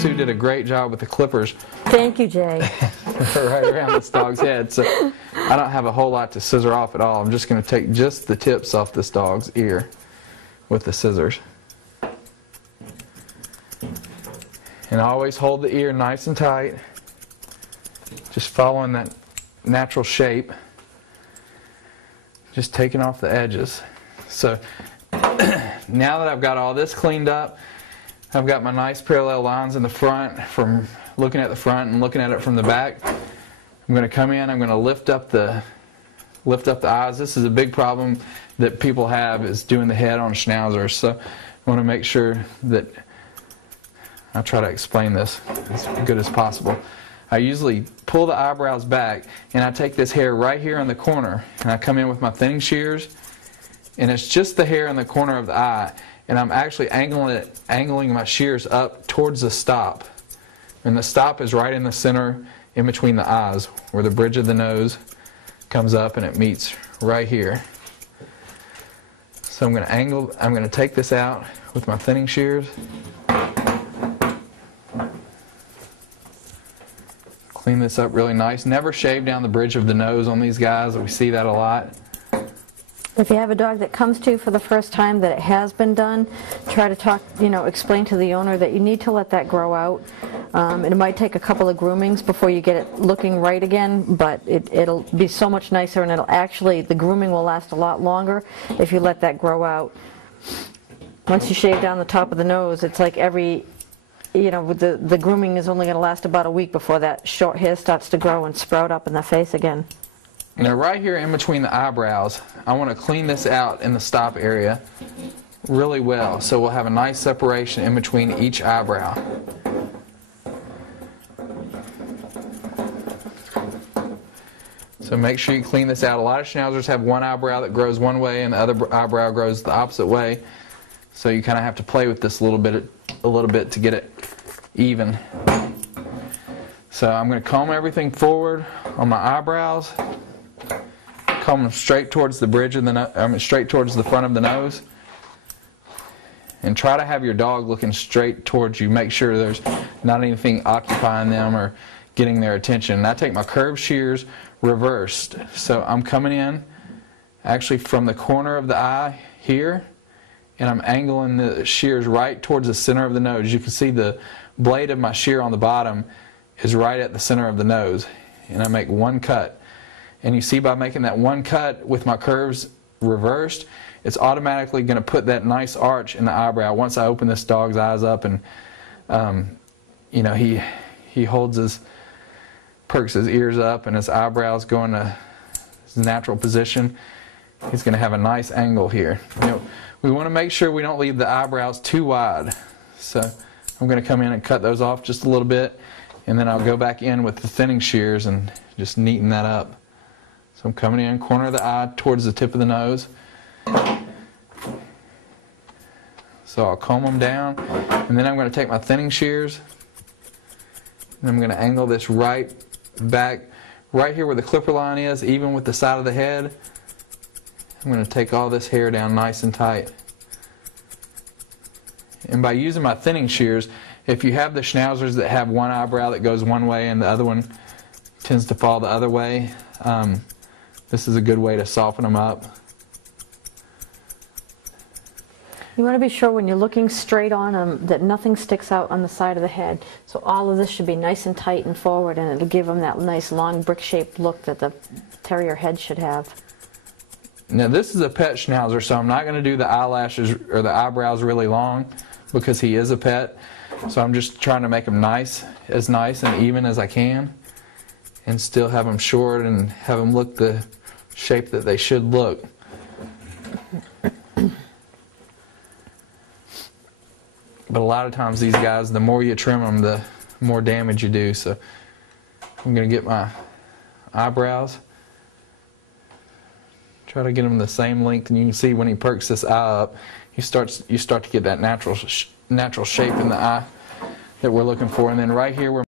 Sue did a great job with the clippers. Thank you, Jay. Right around this dog's head. So I don't have a whole lot to scissor off at all. I'm just going to take just the tips off this dog's ear with the scissors. And always hold the ear nice and tight, just following that natural shape, just taking off the edges. So now that I've got all this cleaned up, I've got my nice parallel lines in the front from looking at the front and looking at it from the back. I'm going to come in, I'm going to lift up the eyes. This is a big problem that people have, is doing the head on Schnauzers. So I want to make sure that I'll try to explain this as good as possible. I usually pull the eyebrows back and I take this hair right here in the corner and I come in with my thinning shears, and it's just the hair in the corner of the eye, and I'm actually angling my shears up towards the stop. And the stop is right in the center in between the eyes where the bridge of the nose comes up and it meets right here. So I'm going to take this out with my thinning shears. Clean this up really nice. Never shave down the bridge of the nose on these guys. We see that a lot. If you have a dog that comes to you for the first time that it has been done, try to explain to the owner that you need to let that grow out. It might take a couple of groomings before you get it looking right again, but it'll be so much nicer, and the grooming will last a lot longer if you let that grow out. Once you shave down the top of the nose, it's like the grooming is only going to last about a week before that short hair starts to grow and sprout up in the face again. Now right here in between the eyebrows, I want to clean this out in the stop area really well, so we'll have a nice separation in between each eyebrow. So make sure you clean this out. A lot of Schnauzers have one eyebrow that grows one way and the other eyebrow grows the opposite way, so you kind of have to play with this a little bit to get it even. So I'm going to comb everything forward on my eyebrows, comb them straight towards the bridge of the straight towards the front of the nose, and try to have your dog looking straight towards you. Make sure there's not anything occupying them or getting their attention. And I take my curved shears reversed, so I'm coming in actually from the corner of the eye here, and I'm angling the shears right towards the center of the nose. You can see the blade of my shear on the bottom is right at the center of the nose, and I make one cut. And you see, by making that one cut with my curves reversed, it's automatically going to put that nice arch in the eyebrow. Once I open this dog's eyes up and he perks his ears up and his eyebrows go into his natural position, he's going to have a nice angle here. We want to make sure we don't leave the eyebrows too wide. So I'm going to come in and cut those off just a little bit, and then I'll go back in with the thinning shears and just neaten that up. So I'm coming in corner of the eye towards the tip of the nose. So I'll comb them down, and then I'm going to take my thinning shears, and I'm going to angle this right back, right here where the clipper line is, even with the side of the head. I'm going to take all this hair down nice and tight. And by using my thinning shears, if you have the Schnauzers that have one eyebrow that goes one way and the other one tends to fall the other way, this is a good way to soften them up. You want to be sure when you're looking straight on them that nothing sticks out on the side of the head. So all of this should be nice and tight and forward, and it'll give them that nice long brick-shaped look that the terrier head should have. Now this is a pet Schnauzer, so I'm not going to do the eyelashes or the eyebrows really long because he is a pet. So I'm just trying to make them nice and even as I can, and still have them short and have them look the shape that they should look. But a lot of times these guys, the more you trim them, the more damage you do. So I'm going to get my eyebrows, try to get them the same length, and you can see when he perks this eye up, you start to get that natural shape in the eye that we're looking for. And then right here where